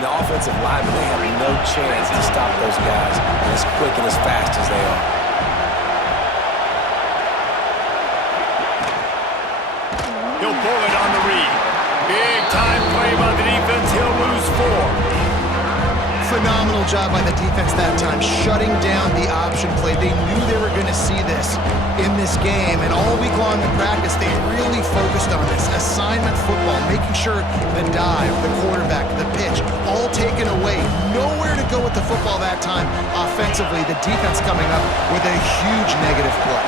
And the offensive linemen, they have no chance to stop those guys as quick and as fast as they are. He'll pull it on the read. Big time play by the defense. He'll lose 4. Phenomenal job by the defense that time, shutting down the option play. They knew they were going to see this in this game, and all week long in practice, they really focused on this. Assignment football, making sure the dive, the quarterback, the pitch, all taken away. Nowhere to go with the football that time offensively. The defense coming up with a huge negative play.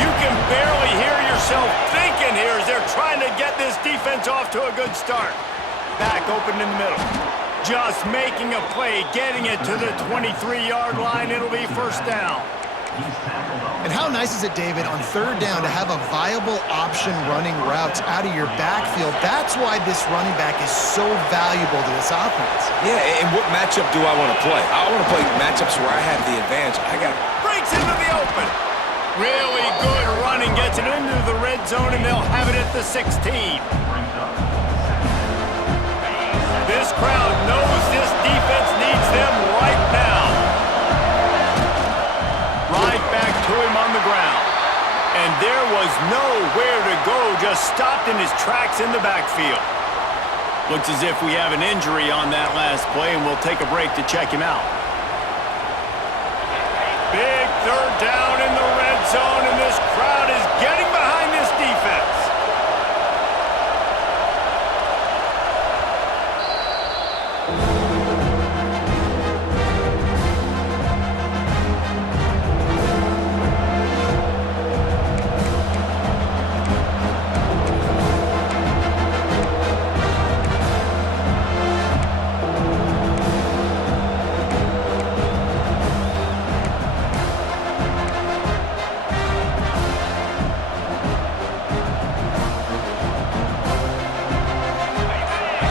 You can barely hear yourself thinking here as they're trying to get this defense off to a good start. Back open in the middle. Just making a play, getting it to the 23-yard line. It'll be first down. And how nice is it, David, on third down to have a viable option running routes out of your backfield? That's why this running back is so valuable to this offense. Yeah, and what matchup do I want to play? I want to play matchups where I have the advantage. Breaks into the open. Really good running, gets it into the red zone, and they'll have it at the 16. This crowd knows this defense needs them right now. Right back to him on the ground. And there was nowhere to go, just stopped in his tracks in the backfield. Looks as if we have an injury on that last play, and we'll take a break to check him out. Big third down in the red zone, and this crowd is getting behind this defense.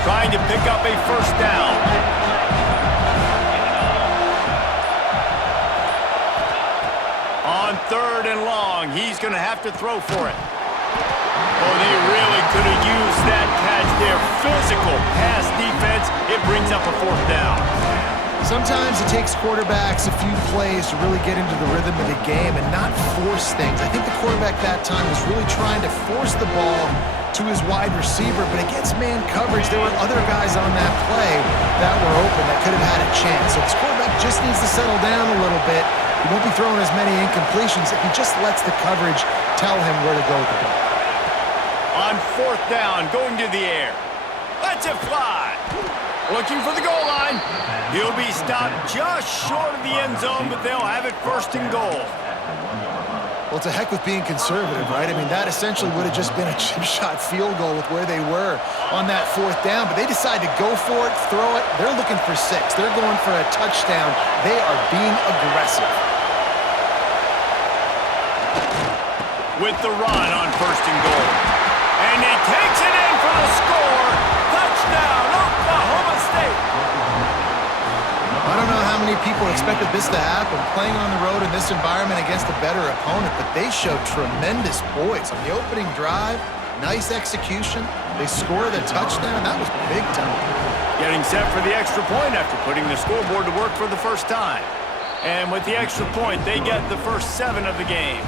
Trying to pick up a first down. On third and long, he's going to have to throw for it. Oh, they really could have used that catch there. Physical pass defense. It brings up a fourth down. Sometimes it takes quarterbacks a few plays to really get into the rhythm of the game and not force things. I think the quarterback that time was really trying to force the ball to his wide receiver, but against man coverage, there were other guys on that play that were open that could have had a chance. So this quarterback just needs to settle down a little bit. He won't be throwing as many incompletions if he just lets the coverage tell him where to go with the ball. On fourth down, going to the air. Lets it fly. Looking for the goal line. He'll be stopped just short of the end zone, but they'll have it first and goal. Well, it's a heck with being conservative, right? I mean, that essentially would have just been a chip shot field goal with where they were on that fourth down, but they decided to go for it, throw it. They're looking for 6. They're going for a touchdown. They are being aggressive. With the run on first and goal. And he takes it in for the score. Touchdown, Oklahoma State. I don't know how many people expected this to happen, playing on the road in this environment against a better opponent, but they showed tremendous poise on the opening drive. Nice execution. They score the touchdown. That was big time. Getting set for the extra point after putting the scoreboard to work for the first time. And with the extra point, they get the first 7 of the game.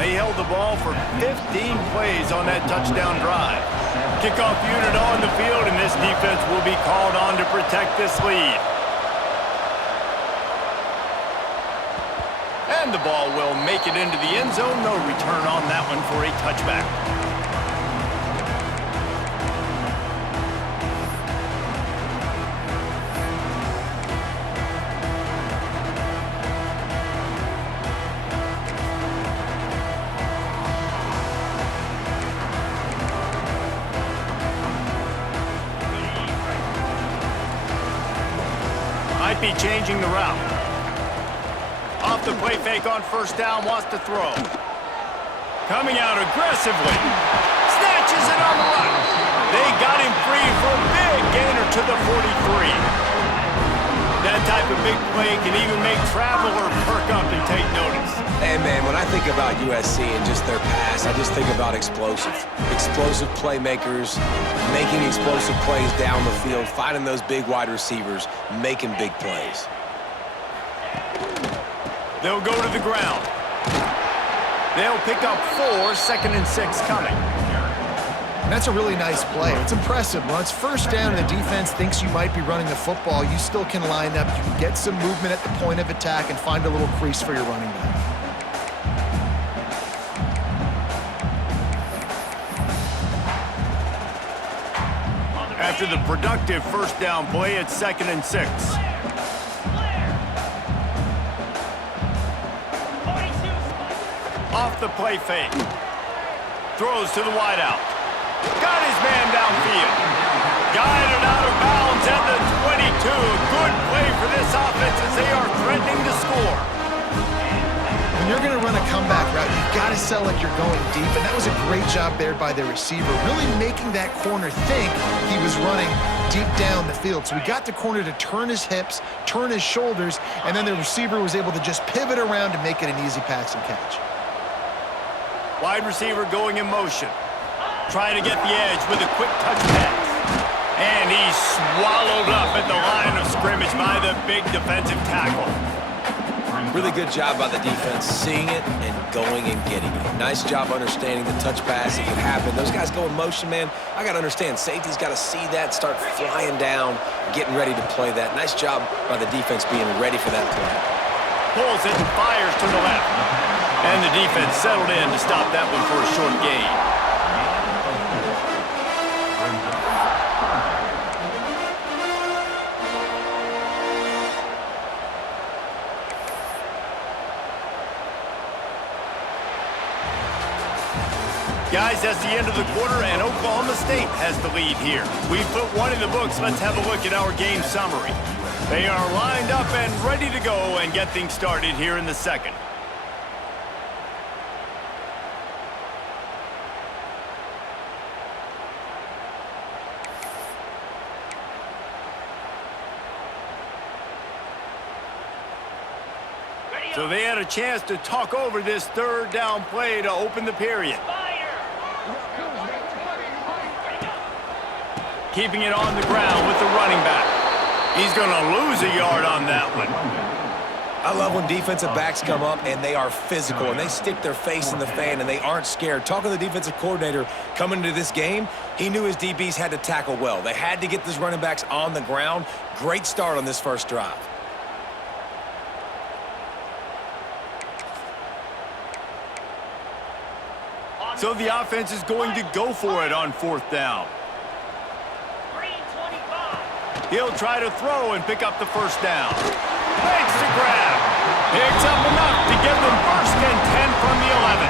They held the ball for 15 plays on that touchdown drive. Kickoff unit on the field, and this defense will be called on to protect this lead. And the ball will make it into the end zone. No return on that one for a touchback. Might be changing the route. Off the play fake on first down, wants to throw. Coming out aggressively. Snatches it on the run. They got him free for a big gainer to the 43. That type of a big play can even make traveler perk up and take notice. Hey, man, when I think about USC and just their pass, I just think about explosive. Explosive playmakers, making explosive plays down the field, finding those big wide receivers, making big plays. They'll go to the ground. They'll pick up 4, 2nd and 6 coming. That's a really nice play. It's impressive. When it's first down and the defense thinks you might be running the football, you still can line up. You can get some movement at the point of attack and find a little crease for your running back. After the productive first down play, it's 2nd and 6. Off the play fake. Throws to the wideout. Got his man downfield. Guided out of bounds at the 22. Good play for this offense as they are threatening to score. When you're going to run a comeback route, you've got to sell like you're going deep, and that was a great job there by the receiver, really making that corner think he was running deep down the field. So we got the corner to turn his hips, turn his shoulders, and then the receiver was able to just pivot around and make it an easy pass and catch. Wide receiver going in motion. Trying to get the edge with a quick touch pass. And he's swallowed up at the line of scrimmage by the big defensive tackle. Really good job by the defense, seeing it and going and getting it. Nice job understanding the touch pass. It could happen. Those guys go in motion, man. I got to understand, safety's got to see that, start flying down, getting ready to play that. Nice job by the defense being ready for that play. Pulls it and fires to the left. And the defense settled in to stop that one for a short gain. Guys, that's the end of the quarter, and Oklahoma State has the lead here. We've put one in the books. Let's have a look at our game summary. They are lined up and ready to go and get things started here in the second. So they had a chance to talk over this third down play to open the period. Keeping it on the ground with the running back. He's going to lose a yard on that one. I love when defensive backs come up and they are physical and they stick their face in the fan and they aren't scared. Talking to the defensive coordinator coming into this game, he knew his DBs had to tackle well. They had to get these running backs on the ground. Great start on this first drive. So the offense is going to go for it on fourth down. He'll try to throw and pick up the first down. Makes the grab. Picks up enough to give them 1st and 10 from the 11.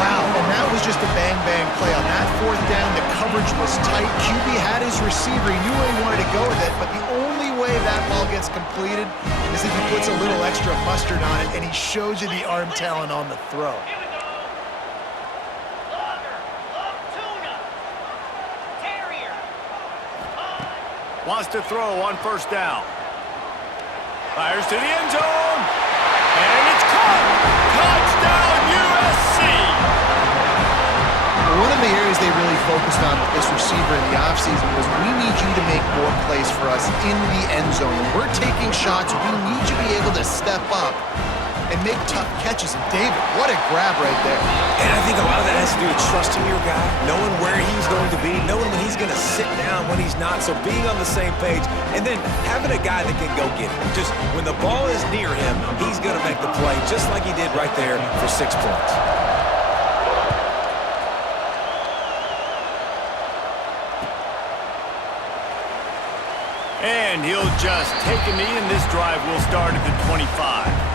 Wow, and that was just a bang-bang play. On that fourth down, the coverage was tight. QB had his receiver. He knew where he wanted to go with it, but the only way that ball gets completed is if he puts a little extra mustard on it, and he shows you the arm talent on the throw. Wants to throw on first down. Fires to the end zone. And it's caught. Touchdown, USC. One of the areas they really focused on with this receiver in the offseason was we need you to make more plays for us in the end zone. When we're taking shots, we need you to be able to step up and make tough catches. And David, what a grab right there. And I think a lot of that has to do with trusting your guy, knowing where he's going to be, knowing when he's going to sit down, when he's not, so being on the same page, and then having a guy that can go get it. Just when the ball is near him, he's going to make the play, just like he did right there for 6 points. And he'll just take a knee, and this drive will start at the 25.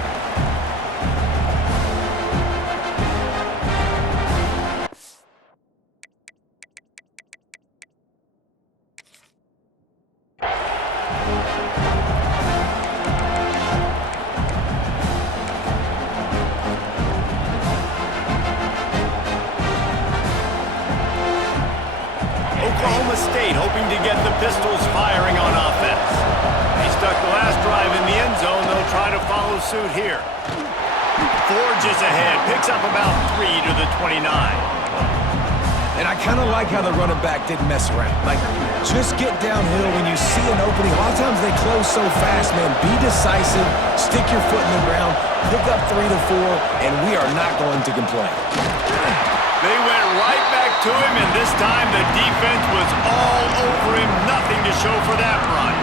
Oklahoma State hoping to get the Pistols firing on offense. They stuck the last pursuit here. Forges ahead, picks up about 3 to the 29. And I kind of like how the running back didn't mess around. Like, just get downhill when you see an opening. A lot of times they close so fast, man. Be decisive, stick your foot in the ground, pick up 3 to 4, and we are not going to complain. They went right back to him, and this time the defense was all over him. Nothing to show for that run.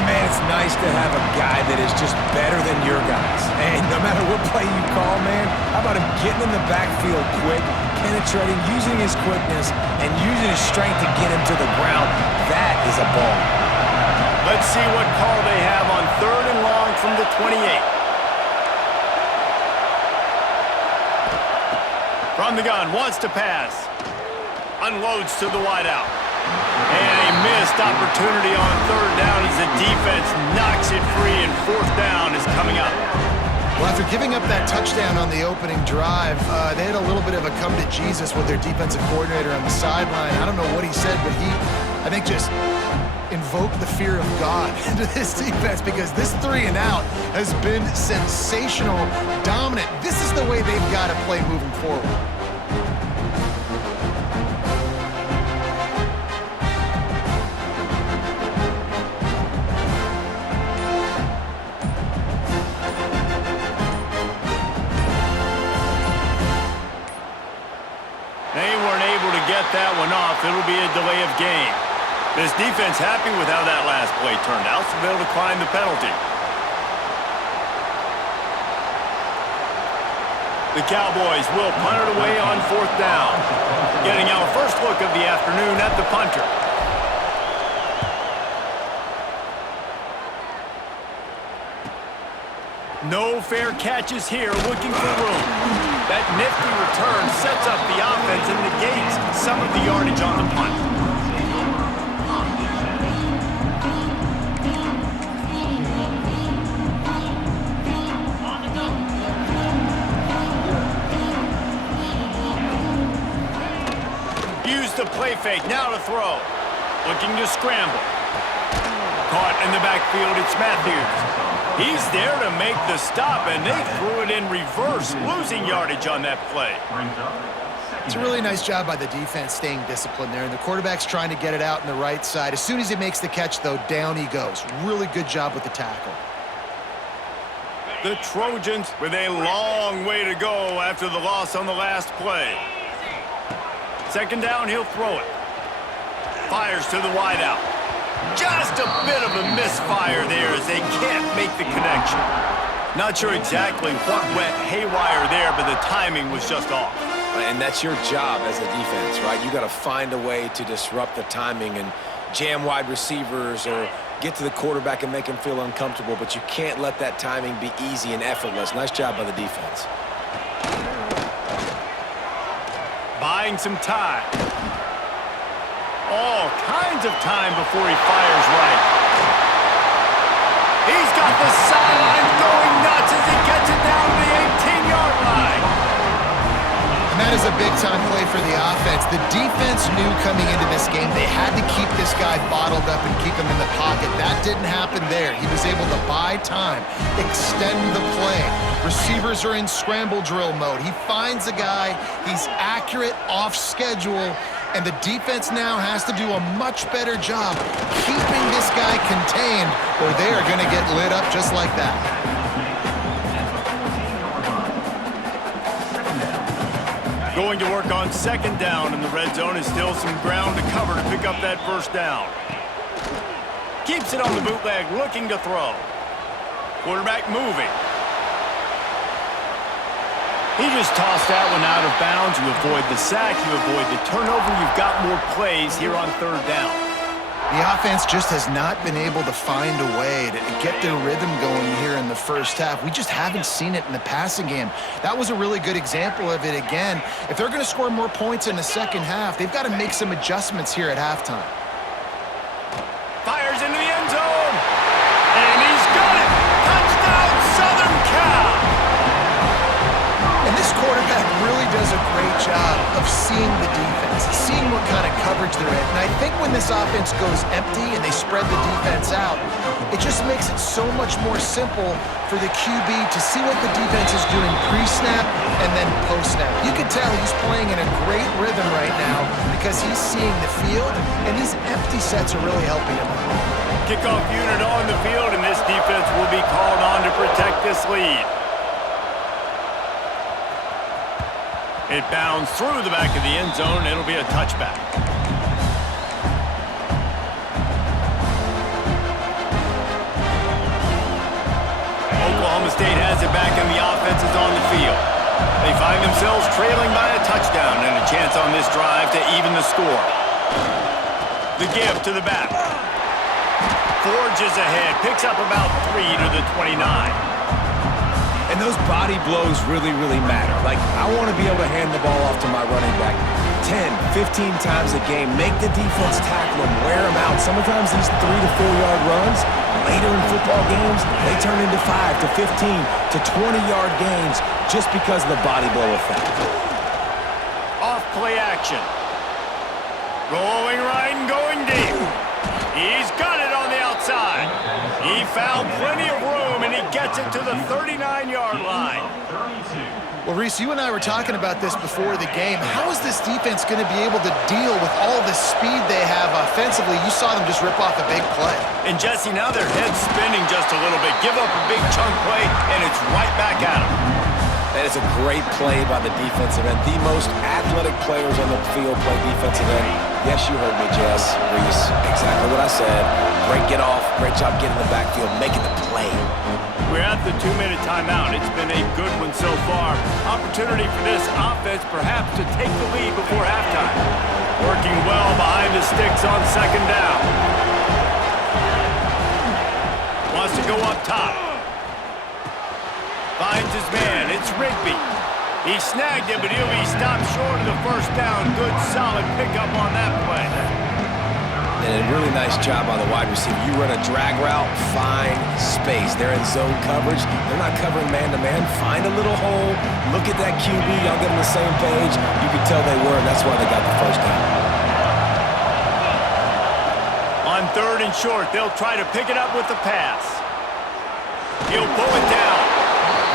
And man, it's nice to have a guy that is just better than your guys. And no matter what play you call, man, how about him getting in the backfield quick, penetrating, using his quickness, and using his strength to get him to the ground. That is a ball. Let's see what call they have on 3rd and long from the 28. From the gun, wants to pass. Unloads to the wideout. And a missed opportunity on 3rd down as the defense knocks it free, and 4th down is coming up. Well, after giving up that touchdown on the opening drive, they had a little bit of a come to Jesus with their defensive coordinator on the sideline. I don't know what he said, but he, I think, just invoked the fear of God into this defense, because this 3 and out has been sensational, dominant. This is the way they've got to play moving forward. That one off. It'll be a delay of game. This defense happy with how that last play turned out, so they'll decline the penalty. The Cowboys will punt it away on 4th down. Getting our first look of the afternoon at the punter. No fair catches here, looking for room. That nifty return sets up the offense and negates some of the yardage on the punt. Use the play fake, now to throw. Looking to scramble. Caught in the backfield, it's Matthews. He's there to make the stop, and they threw it in reverse, losing yardage on that play. It's a really nice job by the defense staying disciplined there, and the quarterback's trying to get it out on the right side. As soon as he makes the catch, though, down he goes. Really good job with the tackle. The Trojans with a long way to go after the loss on the last play. 2nd down, he'll throw it. Fires to the wideout. Just a bit of a misfire there as they can't make the connection. Not sure exactly what went haywire there, but the timing was just off. And that's your job as a defense, right? You got to find a way to disrupt the timing and jam wide receivers or get to the quarterback and make him feel uncomfortable, but you can't let that timing be easy and effortless. Nice job by the defense. Buying some time. All kinds of time before he fires right. He's got the sidelines going nuts as he gets it down to the 18-yard line. And that is a big-time play for the offense. The defense knew coming into this game they had to keep this guy bottled up and keep him in the pocket. That didn't happen there. He was able to buy time, extend the play. Receivers are in scramble drill mode. He finds a guy, he's accurate, off schedule, and the defense now has to do a much better job keeping this guy contained, or they are going to get lit up just like that. Going to work on 2nd down in the red zone is still some ground to cover to pick up that 1st down. Keeps it on the bootleg, looking to throw. Quarterback moving. He just tossed that one out of bounds. You avoid the sack, you avoid the turnover. You've got more plays here on 3rd down. The offense just has not been able to find a way to get their rhythm going here in the first half. We just haven't seen it in the passing game. That was a really good example of it again. If they're going to score more points in the second half, they've got to make some adjustments here at halftime. Fires into the end zone. And he's got it. Touchdown, Southern Cal. And this quarterback really does a great job of seeing the defense. seeing what kind of coverage they're in. And I think when this offense goes empty and they spread the defense out, it just makes it so much more simple for the QB to see what the defense is doing pre-snap and then post-snap. You can tell he's playing in a great rhythm right now because he's seeing the field, and these empty sets are really helping him. Kickoff unit on the field, and this defense will be called on to protect this lead. It bounds through the back of the end zone. It'll be a touchback. Oklahoma State has it back, and the offense is on the field. They find themselves trailing by a touchdown and a chance on this drive to even the score. The give to the back. Forges ahead, picks up about 3 to the 29. And those body blows really, really matter. Like, I want to be able to hand the ball off to my running back 10, 15 times a game. Make the defense tackle him, wear him out. Sometimes these 3 to 4 yard runs, later in football games, they turn into 5 to 15 to 20-yard gains just because of the body blow effect. Off play action. Rolling right and going deep. He's got it on the outside. He found plenty of room, and he gets it to the 39-yard line. Well, Reese, you and I were talking about this before the game. How is this defense going to be able to deal with all the speed they have offensively? You saw them just rip off a big play. And, Jesse, now their head's spinning just a little bit. Give up a big chunk play, and it's right back at them. That is a great play by the defensive end. The most athletic players on the field play defensive end. Yes, you heard me, Jess, Reese. Exactly what I said. Great get off. Great job getting in the backfield, making the play. We're at the 2-minute timeout. It's been a good one so far. Opportunity for this offense perhaps to take the lead before halftime. Working well behind the sticks on second down. Wants to go up top. Finds his man. It's Rigby. He snagged it, but he'll be stopped short of the first down. Good, solid pickup on that play. And a really nice job by the wide receiver. You run a drag route, find space. They're in zone coverage. They're not covering man-to-man. Find a little hole. Look at that QB. Y'all get on the same page. You can tell they were, and that's why they got the first down. On third and short, they'll try to pick it up with the pass. He'll pull it down.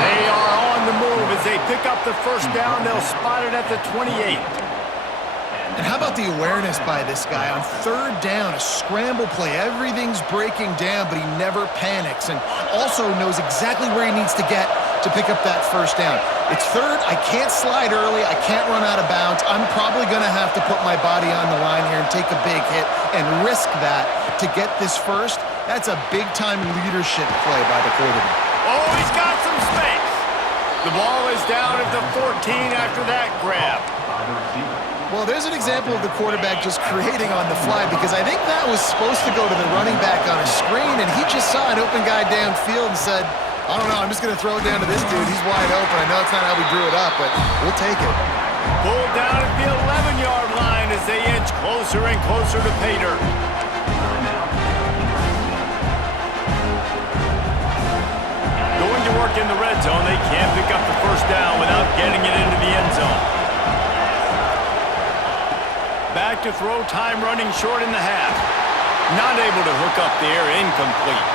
They are on the move as they pick up the first down. They'll spot it at the 28. And how about the awareness by this guy on third down, a scramble play. Everything's breaking down, but he never panics and also knows exactly where he needs to get to pick up that first down. It's third. I can't slide early. I can't run out of bounds. I'm probably going to have to put my body on the line here and take a big hit and risk that to get this first. That's a big-time leadership play by the quarterback. Oh, he's got some space. The ball is down at the 14 after that grab. Well, there's an example of the quarterback just creating on the fly because I think that was supposed to go to the running back on a screen, and he just saw an open guy downfield and said, I don't know, I'm just going to throw it down to this dude. He's wide open. I know it's not how we drew it up, but we'll take it. Pulled down at the 11-yard line as they inch closer and closer to pay dirt. Going to work in the red zone. They can't pick up the first down without getting it into the end zone. Back to throw, time running short in the half. Not able to hook up there, incomplete.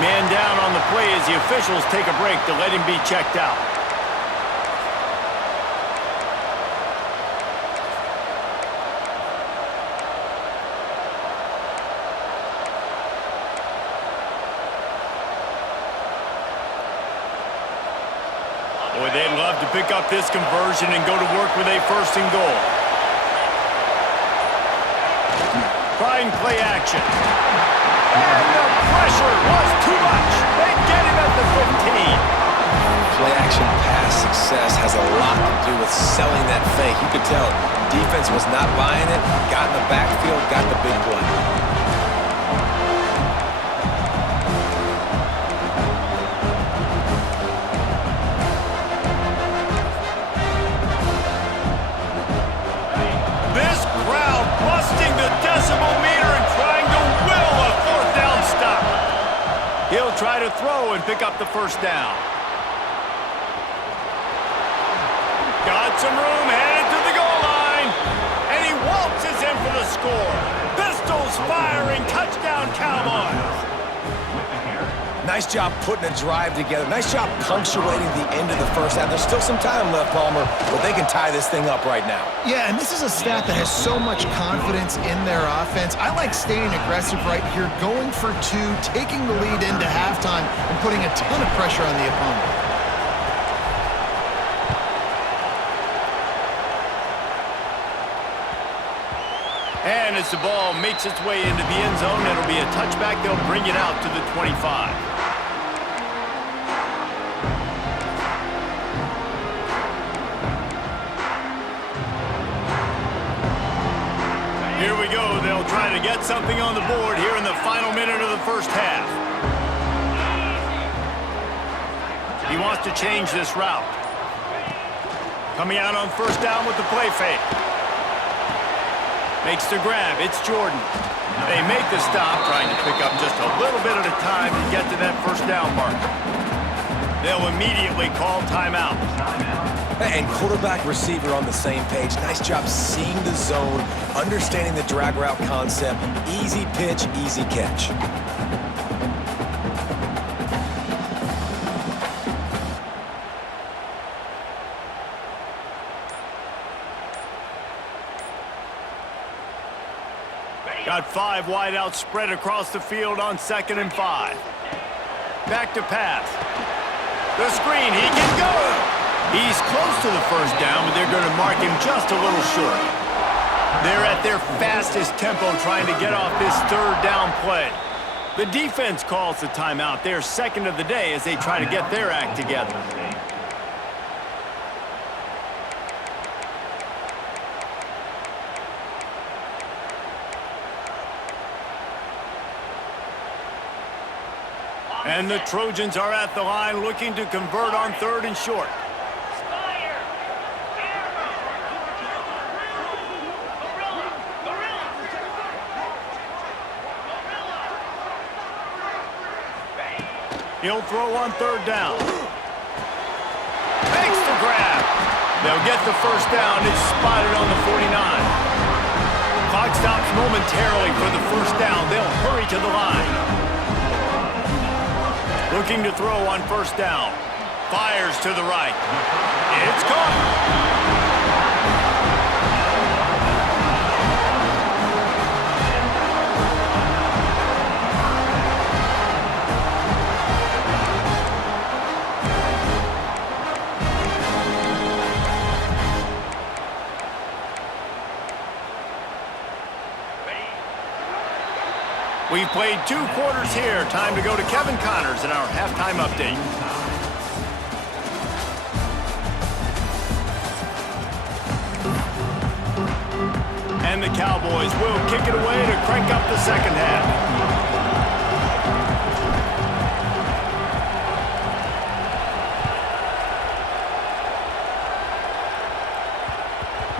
Man down on the play as the officials take a break to let him be checked out. Boy, they'd love to pick up this conversion and go to work with a first and goal. Trying play action. And the pressure was too much. They get him at the 15. Play action pass success has a lot to do with selling that fake. You could tell defense was not buying it, got in the backfield, got the big play. This crowd busting the decibel meter and trying to will a fourth down stop. He'll try to throw and pick up the first down. Got some room, headed to the goal line. the score. Pistols firing, touchdown Cowboys. Nice job putting a drive together. Nice job punctuating the end of the first half. There's still some time left, Palmer, but they can tie this thing up right now. Yeah, and this is a staff that has so much confidence in their offense. I like staying aggressive right here, going for two, taking the lead into halftime, and putting a ton of pressure on the opponent. And as the ball makes its way into the end zone, it'll be a touchback. They'll bring it out to the 25. Here we go. They'll try to get something on the board here in the final minute of the first half. He wants to change this route. Coming out on first down with the play fake. Makes the grab. It's Jordan. They make the stop, trying to pick up just a little bit at a time to get to that first down marker. They'll immediately call timeout. And quarterback receiver on the same page. Nice job seeing the zone, understanding the drag route concept. Easy pitch, easy catch. Got 5 wideouts spread across the field on 2nd and 5. Back to pass. The screen, he can go! He's close to the first down, but they're going to mark him just a little short. They're at their fastest tempo trying to get off this third down play. The defense calls the timeout. They're second of the day as they try to get their act together. And the Trojans are at the line looking to convert on 3rd and short. He'll throw on 3rd down. Makes the grab. They'll get the first down. It's spotted on the 49. Clock stops momentarily for the first down. They'll hurry to the line. Looking to throw on first down. Fires to the right. It's caught. We've played 2 quarters here. Time to go to Kevin Connors in our halftime update. And the Cowboys will kick it away to crank up the second half.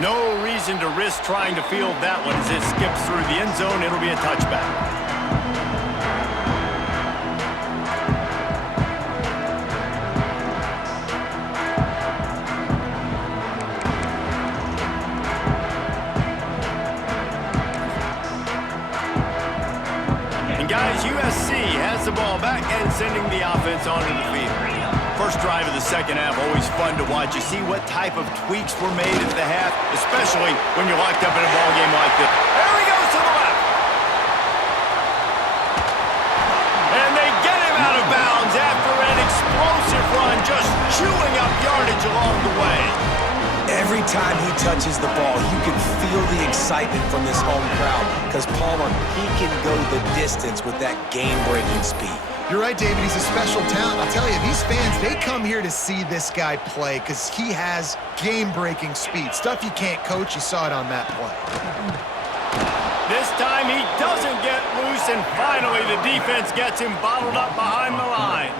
No reason to risk trying to field that one as it skips through the end zone. It'll be a touchback. Guys, USC has the ball back and sending the offense onto the field. First drive of the second half, always fun to watch. You see what type of tweaks were made at the half, especially when you're locked up in a ball game like this. There he goes to the left. And they get him out of bounds after an explosive run, just chewing up yardage along the way. Every time he touches the ball, you can feel the excitement from this home crowd because Palmer, he can go the distance with that game-breaking speed. You're right, David. He's a special talent. I'll tell you, these fans, they come here to see this guy play because he has game-breaking speed. Stuff you can't coach. You saw it on that play. This time he doesn't get loose, and finally the defense gets him bottled up behind the line.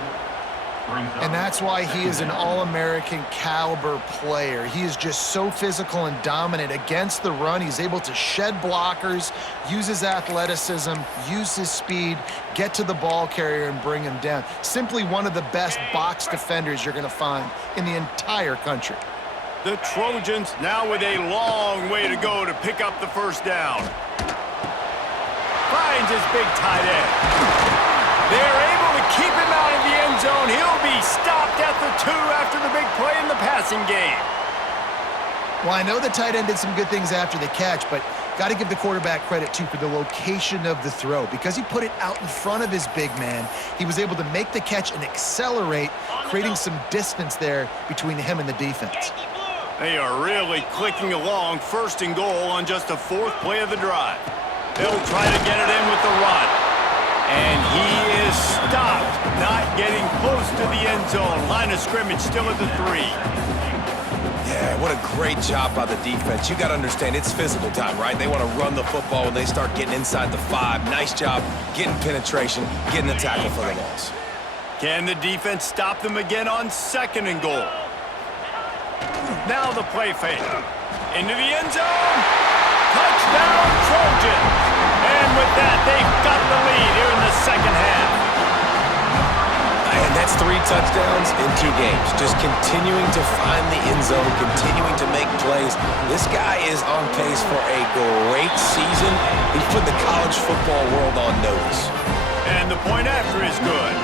And that's why he is an All-American caliber player. He is just so physical and dominant against the run. He's able to shed blockers, use his athleticism, use his speed, get to the ball carrier and bring him down. Simply one of the best box defenders you're going to find in the entire country. The Trojans now with a long way to go to pick up the first down. finds his big tight end. They're able to keep him out of the end zone. He'll be stopped at the 2 after the big play in the passing game. Well, I know the tight end did some good things after the catch, but got to give the quarterback credit, too, for the location of the throw. Because he put it out in front of his big man, he was able to make the catch and accelerate, creating some distance there between him and the defense. They are really clicking along, 1st and goal on just the 4th play of the drive. They'll try to get it in with the run. And he is stopped, not getting close to the end zone. Line of scrimmage still at the 3. Yeah, what a great job by the defense. You got to understand, it's physical time, right? They want to run the football when they start getting inside the 5. Nice job getting penetration, getting the tackle for the loss. Can the defense stop them again on 2nd and goal? Now the play fake. Into the end zone. Touchdown, Trojans. And with that, they've got the lead here in the 2nd half. And that's 3 touchdowns in 2 games. Just continuing to find the end zone, continuing to make plays. This guy is on pace for a great season. He's put the college football world on notice. And the point after is good.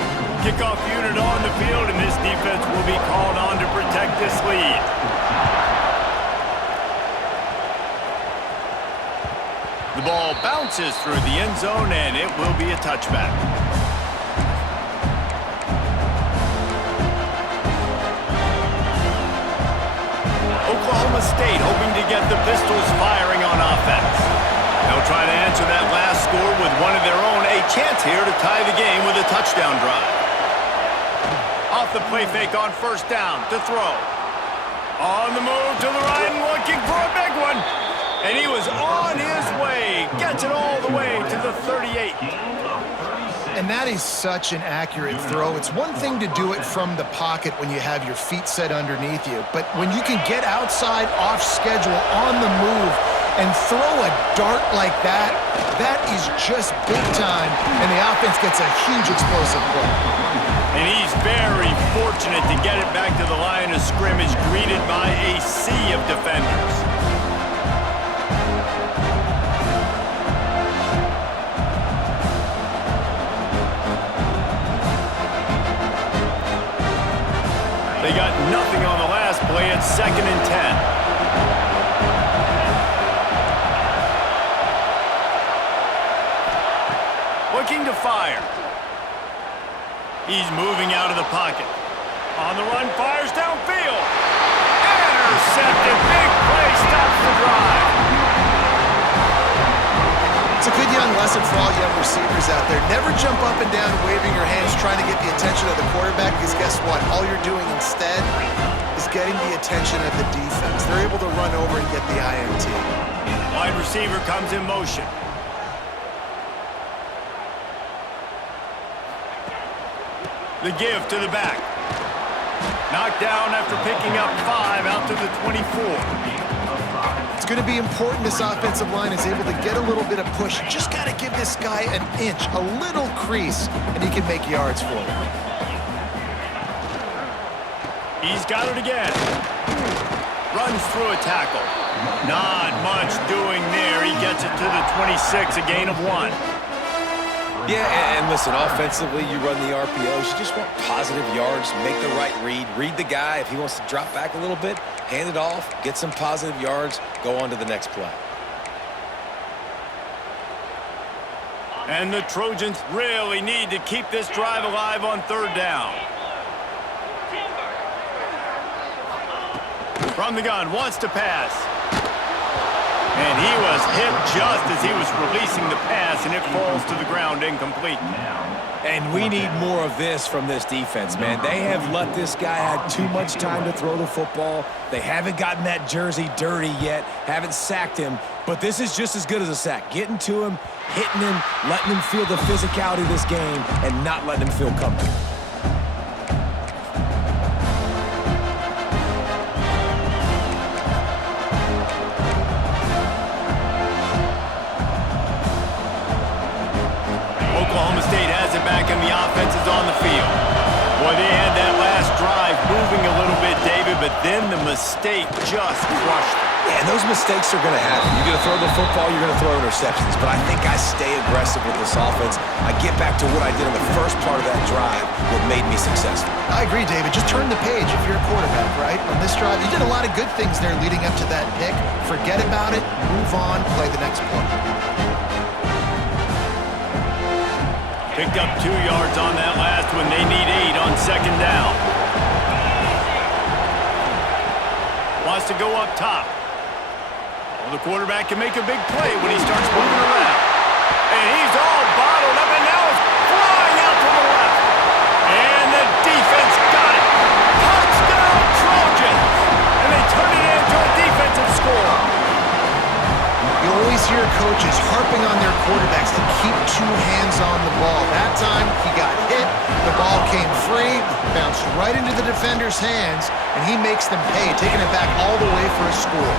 Kickoff unit on the field, and this defense will be called on to protect this lead. The ball bounces through the end zone, and it will be a touchback. Oklahoma State hoping to get the Pistols firing on offense. They'll try to answer that last score with one of their own. A chance here to tie the game with a touchdown drive. Off the play fake on 1st down to throw. On the move to the right and looking for a big one. And he was on his way. Gets it all the way to the 38. And that is such an accurate throw. It's one thing to do it from the pocket when you have your feet set underneath you, but when you can get outside, off schedule, on the move, and throw a dart like that, that is just big time, and the offense gets a huge explosive play. And he's very fortunate to get it back to the line of scrimmage, greeted by a sea of defenders. They got nothing on the last play. It's 2nd and 10. Looking to fire. He's moving out of the pocket. On the run, fires downfield. Intercepted. Big play stops the drive. It's a good young lesson for all young receivers out there. Never jump up and down waving your hands trying to get the attention of the quarterback, because guess what? All you're doing instead is getting the attention of the defense. They're able to run over and get the INT. Wide receiver comes in motion. The give to the back. Knocked down after picking up 5 out to the 24. It's going to be important this offensive line is able to get a little bit of push. You just got to give this guy an inch, a little crease, and he can make yards for you. He's got it again. Runs through a tackle. Not much doing there. He gets it to the 26, a gain of 1. Yeah, and listen, offensively, you run the RPOs. You just want positive yards, make the right read the guy. If he wants to drop back a little bit, hand it off, get some positive yards, go on to the next play. And the Trojans really need to keep this drive alive on 3rd down. From the gun, wants to pass. And he was hit just as he was releasing the pass, and it falls to the ground incomplete. And we need more of this from this defense, man. They have let this guy have too much time to throw the football. They haven't gotten that jersey dirty yet, haven't sacked him, but this is just as good as a sack. Getting to him, hitting him, letting him feel the physicality of this game, and not letting him feel comfortable. Oklahoma State has it back, and the offense is on the field. Boy, they had that last drive moving a little bit, David, but then the mistake just crushed him. Yeah, and those mistakes are going to happen. You're going to throw the football, you're going to throw interceptions. But I think I stay aggressive with this offense. I get back to what I did in the first part of that drive, what made me successful. I agree, David. Just turn the page if you're a quarterback, right? On this drive, you did a lot of good things there leading up to that pick. Forget about it, move on, play the next play. Picked up 2 yards on that last one. They need 8 on second down. Wants to go up top. Well, the quarterback can make a big play when he starts moving around. And he's all bottled up, and now it's flying out to the left. And the defense got it. Touchdown, Trojans! And they turn it into a defensive score. You always hear coaches harping on their quarterbacks to keep 2 hands on the ball. That time, he got hit, the ball came free, bounced right into the defender's hands, and he makes them pay, taking it back all the way for a score.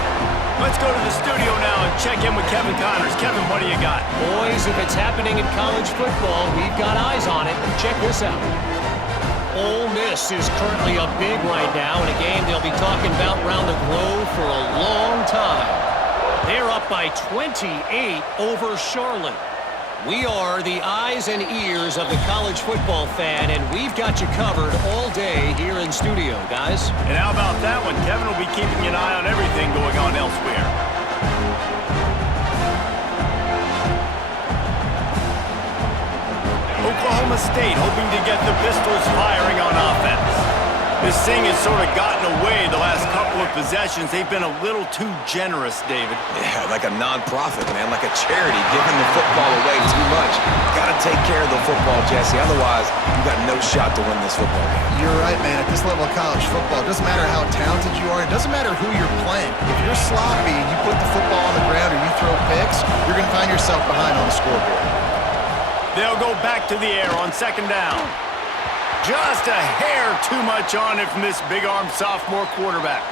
Let's go to the studio now and check in with Kevin Connors. Kevin, what do you got? Boys, if it's happening in college football, we've got eyes on it. Check this out. Ole Miss is currently up big right now in a game they'll be talking about around the globe for a long time. They're up by 28 over Charlotte. We are the eyes and ears of the college football fan, and we've got you covered all day here in studio, guys. And how about that one? Kevin will be keeping an eye on everything going on elsewhere. Oklahoma State hoping to get the Pistols firing on offense. This thing has sort of gotten away the last couple of possessions. They've been a little too generous, David. Yeah, like a non-profit, man, like a charity, giving the football away too much. Got to take care of the football, Jesse. Otherwise, you got no shot to win this football game. You're right, man. At this level of college football, it doesn't matter how talented you are. It doesn't matter who you're playing. If you're sloppy and you put the football on the ground or you throw picks, you're going to find yourself behind on the scoreboard. They'll go back to the air on second down. Just a hair too much on it from this big-armed sophomore quarterback.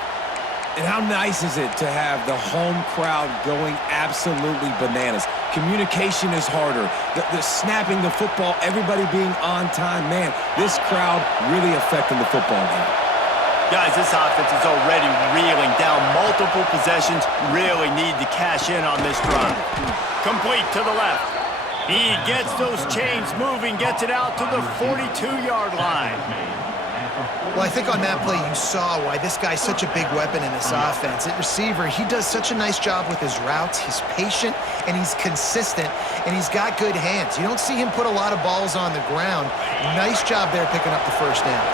And how nice is it to have the home crowd going absolutely bananas? Communication is harder. The snapping the football, everybody being on time. Man, this crowd really affecting the football game. Guys, this offense is already reeling down multiple possessions. Really need to cash in on this drive. Complete to the left. He gets those chains moving, gets it out to the 42-yard line. Well, I think on that play you saw why this guy's such a big weapon in this offense. At receiver, he does such a nice job with his routes. He's patient, and he's consistent, and he's got good hands. You don't see him put a lot of balls on the ground. Nice job there picking up the first down.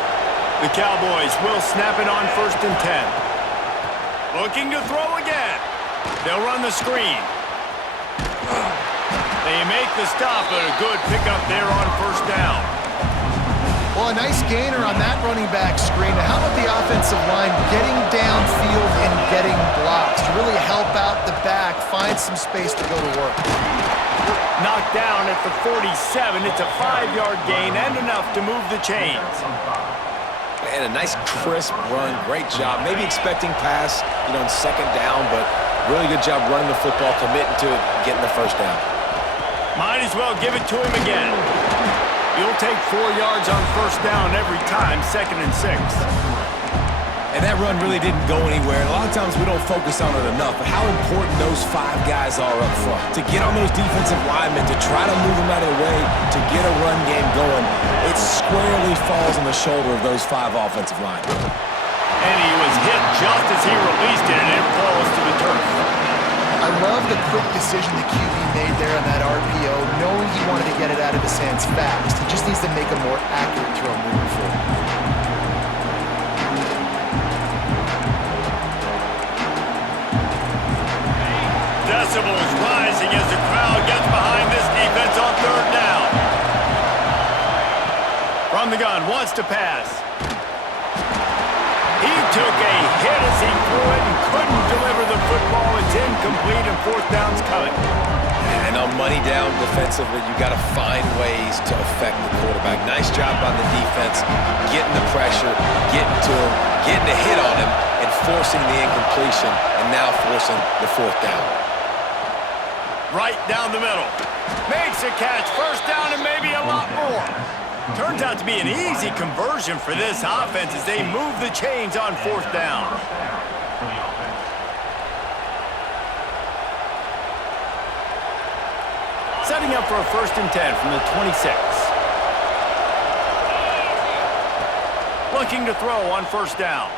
The Cowboys will snap it on 1st and 10. Looking to throw again. They'll run the screen. They make the stop, but a good pickup there on 1st down. Well, a nice gainer on that running back screen. How about the offensive line getting downfield and getting blocks to really help out the back, find some space to go to work? Knocked down at the 47. It's a 5-yard gain and enough to move the chains. And a nice crisp run. Great job. Maybe expecting pass, on second down, but really good job running the football, committing to it, getting the first down. Might as well give it to him again. You'll take 4 yards on 1st down every time, 2nd and 6. And that run really didn't go anywhere. And a lot of times we don't focus on it enough, but how important those 5 guys are up front. To get on those defensive linemen, to try to move them out of the way, to get a run game going, it squarely falls on the shoulder of those 5 offensive linemen. And he was hit just as he released it, and it falls to the turf. I love the quick decision the QB made there on that RPO, knowing he wanted to get it out of his hands fast. He just needs to make a more accurate throw moving forward. Decibels rising as the crowd gets behind this defense on 3rd down. From the gun, wants to pass. He took a hit as he threw it and couldn't deliver the football. It's incomplete and 4th down's coming. And on money down defensively, you got to find ways to affect the quarterback. Nice job on the defense, getting the pressure, getting to him, getting a hit on him, and forcing the incompletion, and now forcing the 4th down. Right down the middle. Makes a catch. 1st down and maybe a lot more. Turns out to be an easy conversion for this offense as they move the chains on 4th down. Setting up for a 1st and 10 from the 26. Looking to throw on 1st down.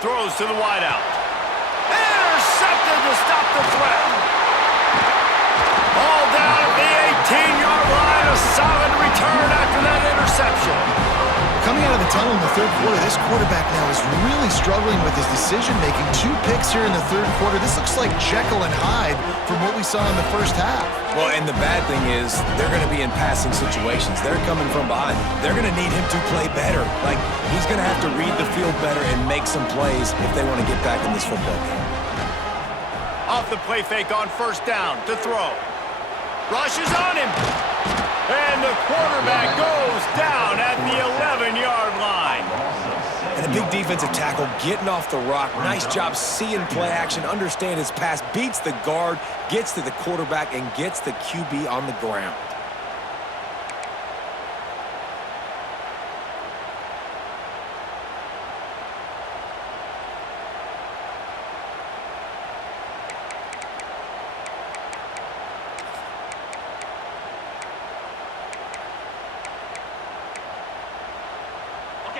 Throws to the wideout. Intercepted to stop the threat. Ball down at the 18-yard line. A solid return after that interception. Coming out of the tunnel in the 3rd quarter, this quarterback now is really struggling with his decision-making. 2 picks here in the 3rd quarter. This looks like Jekyll and Hyde from what we saw in the 1st half. Well, and the bad thing is they're going to be in passing situations. They're coming from behind. They're going to need him to play better. Like, he's going to have to read the field better and make some plays if they want to get back in this football game. Off the play fake on 1st down to throw. Rushes on him. And the quarterback goes down at the 11-yard line. And a big defensive tackle getting off the rock. Nice job seeing play action, understand his pass, beats the guard, gets to the quarterback, and gets the QB on the ground.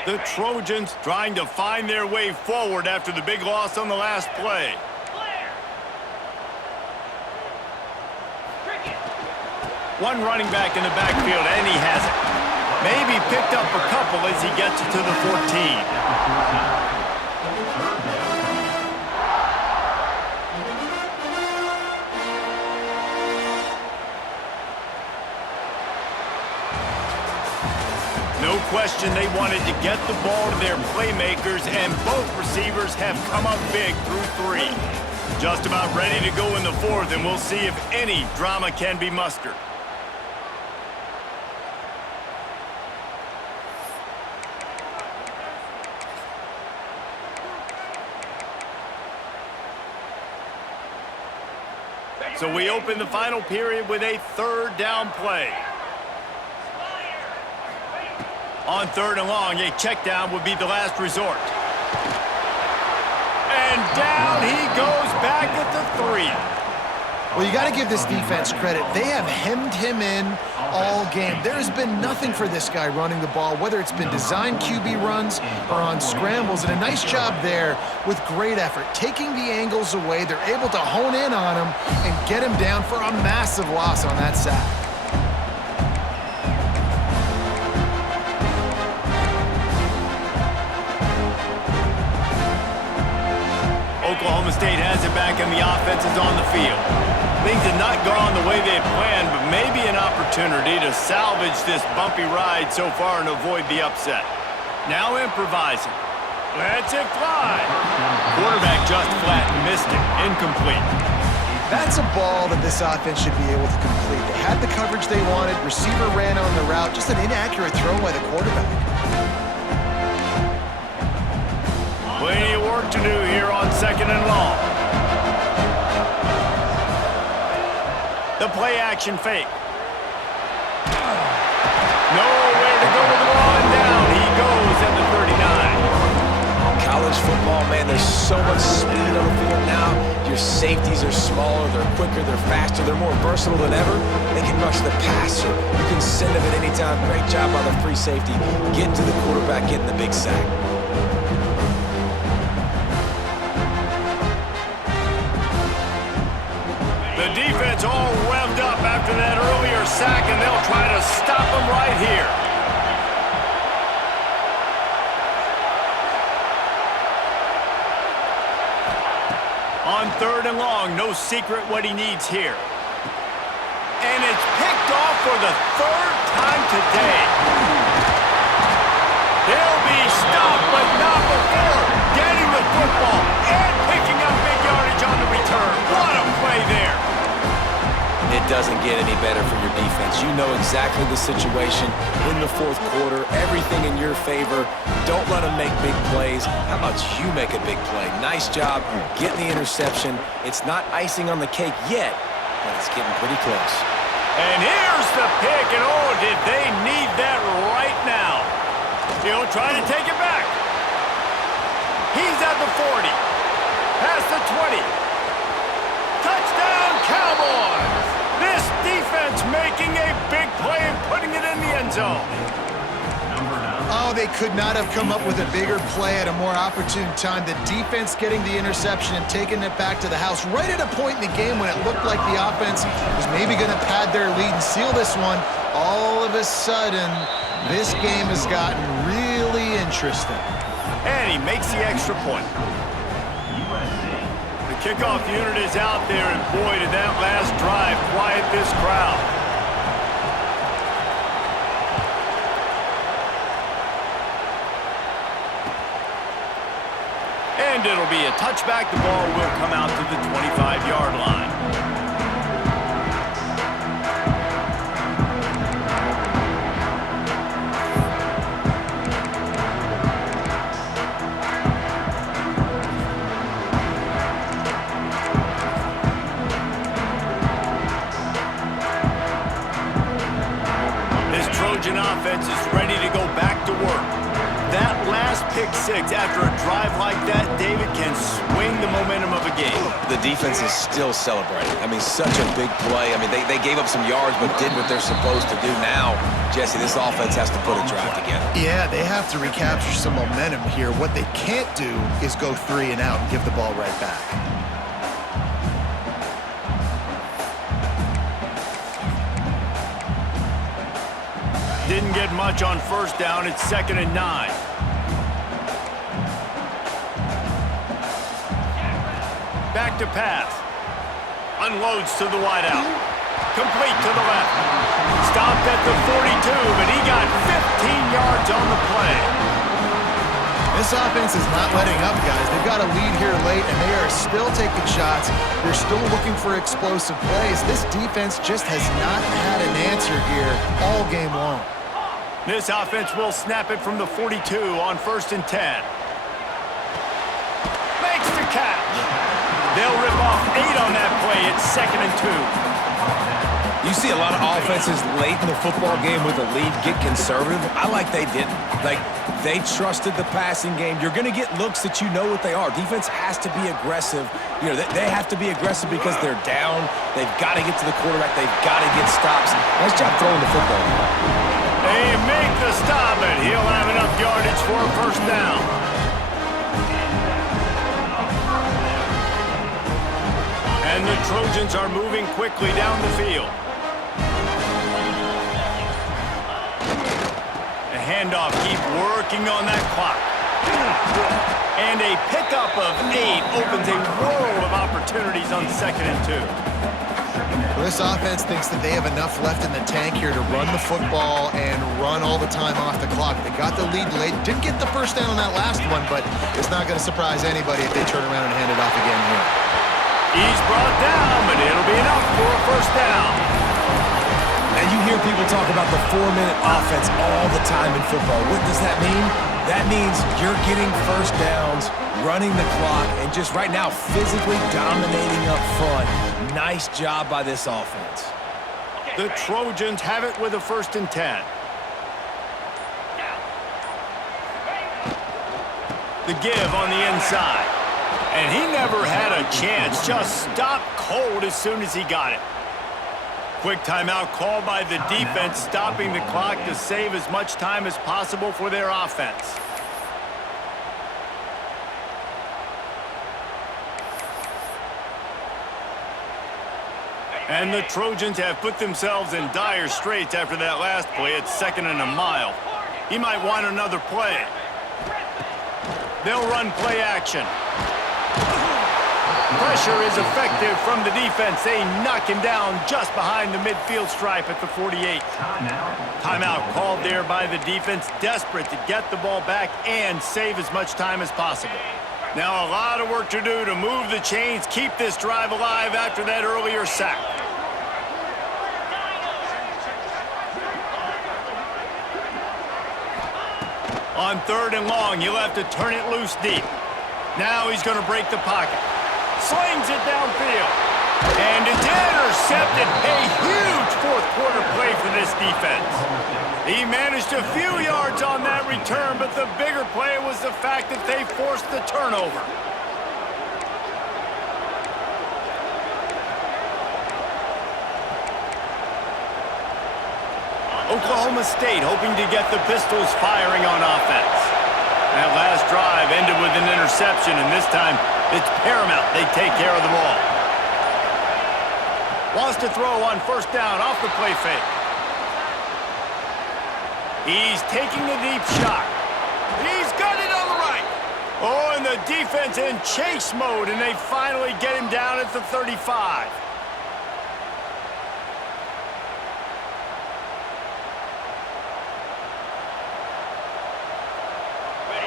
The Trojans trying to find their way forward after the big loss on the last play. One running back in the backfield, and he has it. Maybe picked up a couple as he gets it to the 14. No question they wanted to get the ball to their playmakers, and both receivers have come up big through 3. Just about ready to go in the 4th, and we'll see if any drama can be mustered. So we open the final period with a 3rd down play. On 3rd and long, a check down would be the last resort. And down he goes back at the 3. Well, you got to give this defense credit. They have hemmed him in all game. There has been nothing for this guy running the ball, whether it's been design QB runs or on scrambles. And a nice job there with great effort. Taking the angles away, they're able to hone in on him and get him down for a massive loss on that sack. Oklahoma State has it back and the offense is on the field. Things have not gone the way they had planned, but maybe an opportunity to salvage this bumpy ride so far and avoid the upset. Now improvising. Lets it fly. Quarterback just flat missed it. Incomplete. That's a ball that this offense should be able to complete. They had the coverage they wanted. Receiver ran on the route. Just an inaccurate throw by the quarterback. Plenty of work to do here on 2nd and long. The play action fake. Nowhere to go with the ball, and down he goes at the 39. College football, man, there's so much speed on the field now. Your safeties are smaller, they're quicker, they're faster, they're more versatile than ever. They can rush the passer. You can send them at any time. Great job by the free safety. Getting to the quarterback, getting the big sack. The defense all revved up after that earlier sack, and they'll try to stop him right here. On 3rd and long, no secret what he needs here. And it's picked off for the 3rd time today. He'll be stopped, but not before getting the football and picking up big yardage on the return. What a play there. It doesn't get any better for your defense. You know exactly the situation in the 4th quarter. Everything in your favor. Don't let them make big plays. How about you make a big play? Nice job getting the interception. It's not icing on the cake yet, but it's getting pretty close. And here's the pick, and oh, did they need that right trying to take it back. He's at the 40. Past the 20. Touchdown, Cowboys! This defense making a big play and putting it in the end zone. Oh, they could not have come up with a bigger play at a more opportune time. The defense getting the interception and taking it back to the house right at a point in the game when it looked like the offense was maybe going to pad their lead and seal this one. All of a sudden, this game has gotten really interesting. And he makes the extra point. The kickoff unit is out there, and boy, did that last drive quiet this crowd. And it'll be a touchback. The ball will come out to the 25-yard line. This Trojan offense is ready to go back to work. That last pick six after a drive like that, David, can swing the momentum of a game. The defense is still celebrating. I mean, such a big play. I mean, they gave up some yards but did what they're supposed to do. Now, Jesse, this offense has to put a drive together. Yeah, they have to recapture some momentum here. What they can't do is go 3 and out and give the ball right back. Didn't get much on first down. It's 2nd and 9. Back to pass. Unloads to the wideout. Complete to the left. Stopped at the 42, but he got 15 yards on the play. This offense is not letting up, guys. They've got a lead here late, and they are still taking shots. They're still looking for explosive plays. This defense just has not had an answer here all game long. This offense will snap it from the 42 on 1st and 10. Makes the catch. They'll rip off 8 on that play. It's 2nd and 2. You see a lot of offenses late in the football game with a lead get conservative. I like they didn't. Like, they trusted the passing game. You're going to get looks that you know what they are. Defense has to be aggressive. You know, they have to be aggressive because they're down. They've got to get to the quarterback. They've got to get stops. Nice job throwing the football. They make the stop, and he'll have enough yardage for a 1st down. And the Trojans are moving quickly down the field. The handoff, keep working on that clock. And a pickup of 8 opens a world of opportunities on 2nd and 2. This offense thinks that they have enough left in the tank here to run the football and run all the time off the clock. They got the lead late. Didn't get the 1st down on that last one, but it's not going to surprise anybody if they turn around and hand it off again here. He's brought down, but it'll be enough for a 1st down. And you hear people talk about the 4-minute offense all the time in football. What does that mean? That means you're getting 1st downs, running the clock, and just right now physically dominating up front. Nice job by this offense. The Trojans have it with a 1st and 10. The give on the inside. And he never had a chance. Just stopped cold as soon as he got it. Quick timeout called by the defense, stopping the clock to save as much time as possible for their offense. And the Trojans have put themselves in dire straits after that last play. It's 2nd and a mile. He might want another play. They'll run play action. Pressure is effective from the defense. They knock him down just behind the midfield stripe at the 48. Timeout called there by the defense, desperate to get the ball back and save as much time as possible. Now a lot of work to do to move the chains, keep this drive alive after that earlier sack. On 3rd and long, he'll have to turn it loose deep. Now he's going to break the pocket. Slings it downfield. And it's intercepted. A huge 4th quarter play for this defense. He managed a few yards on that return, but the bigger play was the fact that they forced the turnover. Oklahoma State hoping to get the Pistols firing on offense. That last drive ended with an interception, and this time it's paramount they take care of the ball. Wants to throw on first down off the play fake. He's taking the deep shot. He's got it on the right. Oh, and the defense in chase mode, and they finally get him down at the 35.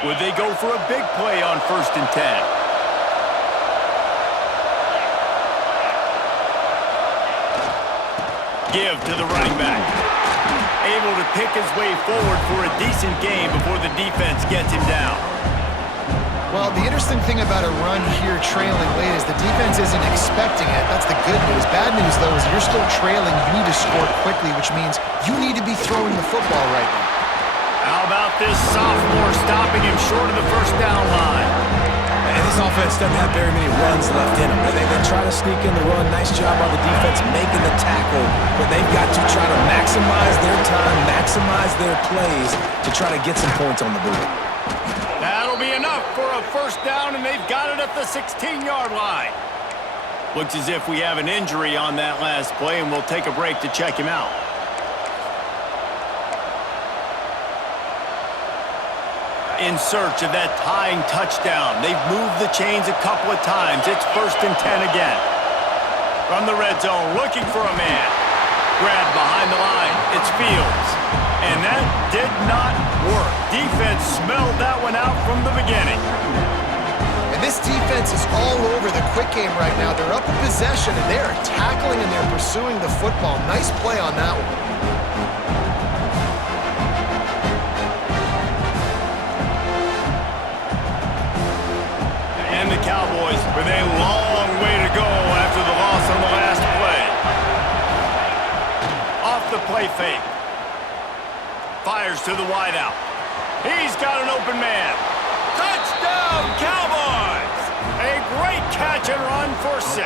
Would they go for a big play on 1st and 10? Give to the running back. Able to pick his way forward for a decent gain before the defense gets him down. Well, the interesting thing about a run here trailing late is the defense isn't expecting it. That's the good news. Bad news, though, is you're still trailing. You need to score quickly, which means you need to be throwing the football right now. How about this sophomore stopping him short of the first down line? And this offense doesn't have very many runs left in them. They try to sneak in the run. Nice job by the defense making the tackle, but they've got to try to maximize their time, maximize their plays to try to get some points on the board. That'll be enough for a first down, and they've got it at the 16-yard line. Looks as if we have an injury on that last play, and we'll take a break to check him out. In search of that tying touchdown. They've moved the chains a couple of times. It's 1st and 10 again. From the red zone, looking for a man. Grabbed behind the line. It's Fields. And that did not work. Defense smelled that one out from the beginning. And this defense is all over the quick game right now. They're up in possession, and they're tackling and they're pursuing the football. Nice play on that one. And the Cowboys with a long way to go after the loss on the last play. Off the play fake. Fires to the wideout. He's got an open man. Touchdown, Cowboys! A great catch and run for 6.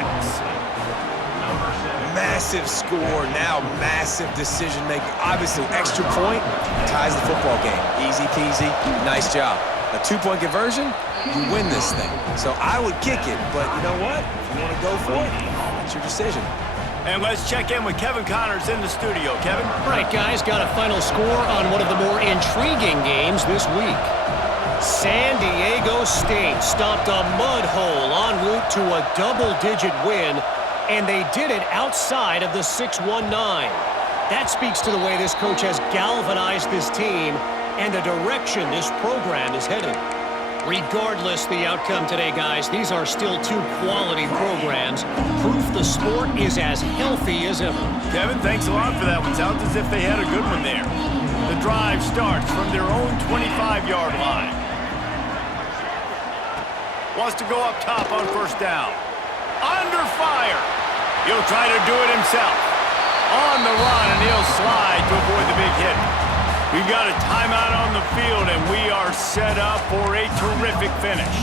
Massive score, now massive decision making. Obviously, extra point ties the football game. Easy peasy, nice job. A 2-point conversion, you win this thing. So I would kick it, but you know what? If you want to go for it, that's your decision. And let's check in with Kevin Connors in the studio. Kevin? All right, guys, got a final score on one of the more intriguing games this week. San Diego State stopped a mud hole en route to a double-digit win, and they did it outside of the 6-1-9. That speaks to the way this coach has galvanized this team and the direction this program is headed. Regardless the outcome today, guys, these are still 2 quality programs. Proof the sport is as healthy as ever. Kevin, thanks a lot for that one. Sounds as if they had a good one there. The drive starts from their own 25-yard line. Wants to go up top on first down. Under fire. He'll try to do it himself. On the run, and he'll slide to avoid the big hit. We've got a timeout on the field, and we are set up for a terrific finish.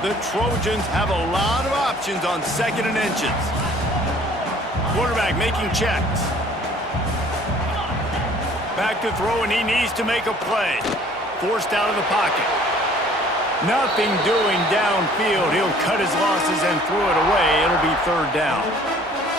The Trojans have a lot of options on 2nd and inches. Quarterback making checks. Back to throw, and he needs to make a play. Forced out of the pocket. Nothing doing downfield. He'll cut his losses and throw it away. It'll be 3rd down.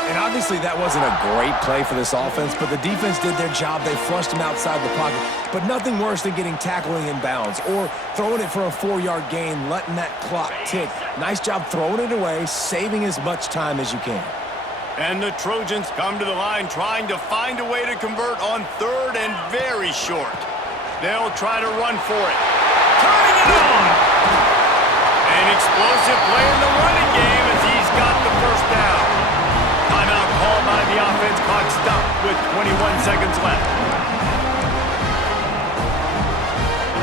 And obviously that wasn't a great play for this offense, but the defense did their job. They flushed him outside the pocket. But nothing worse than getting tackling in bounds or throwing it for a 4-yard gain, letting that clock tick. Nice job throwing it away, saving as much time as you can. And the Trojans come to the line trying to find a way to convert on 3rd and very short. They'll try to run for it. Turning it on! An explosive play in the running game as he's got the first down. Timeout called by the offense. Clock stopped with 21 seconds left.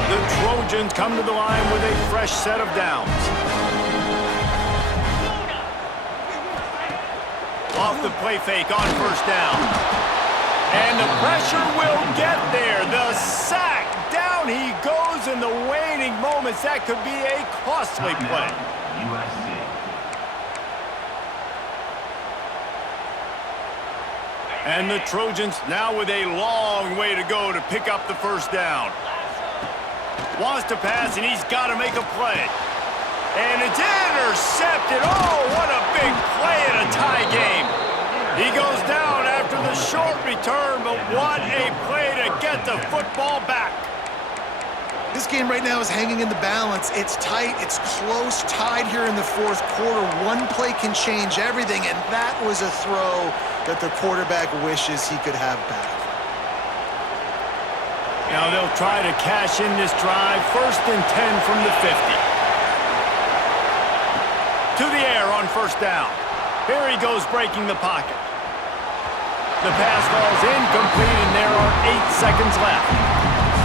The Trojans come to the line with a fresh set of downs. Off the play fake on first down. And the pressure will get there. The sack. Down he goes in the waning moments. That could be a costly play. USC. And the Trojans now with a long way to go to pick up the first down. Wants to pass, and he's got to make a play. And it's intercepted. Oh, what a big play in a tie game. He goes down after the short return, but what a play to get the football back. This game right now is hanging in the balance. It's tight, it's close, tied here in the fourth quarter. One play can change everything, and that was a throw that the quarterback wishes he could have back. Now they'll try to cash in this drive. 1st and 10 from the 50. To the air on first down. Here he goes breaking the pocket. The pass falls incomplete, and there are 8 seconds left.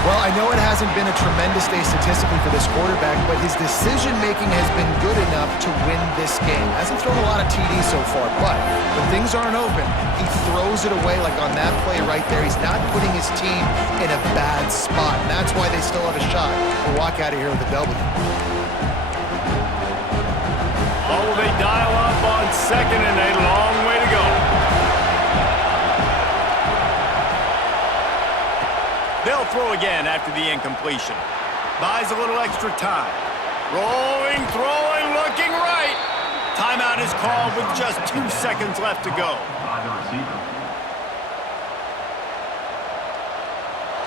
Well, I know it hasn't been a tremendous day statistically for this quarterback, but his decision-making has been good enough to win this game. Hasn't thrown a lot of TDs so far, but when things aren't open, he throws it away like on that play right there. He's not putting his team in a bad spot, and that's why they still have a shot to walk out of here with a W. Oh, will they dial up on second, and a long way to go. They'll throw again after the incompletion. Buys a little extra time. Rolling, throwing, looking right. Timeout is called with just 2 seconds left to go. By the receiver.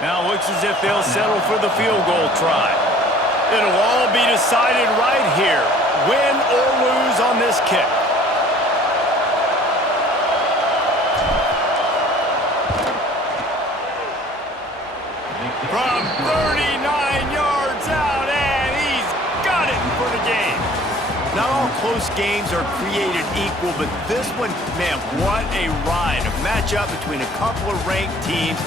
Now looks as if they'll settle for the field goal try. It'll all be decided right here. Win or lose on this kick. From 39 yards out, and he's got it for the game. Not all close games are created equal, but this one, man, what a ride. A matchup between a couple of ranked teams.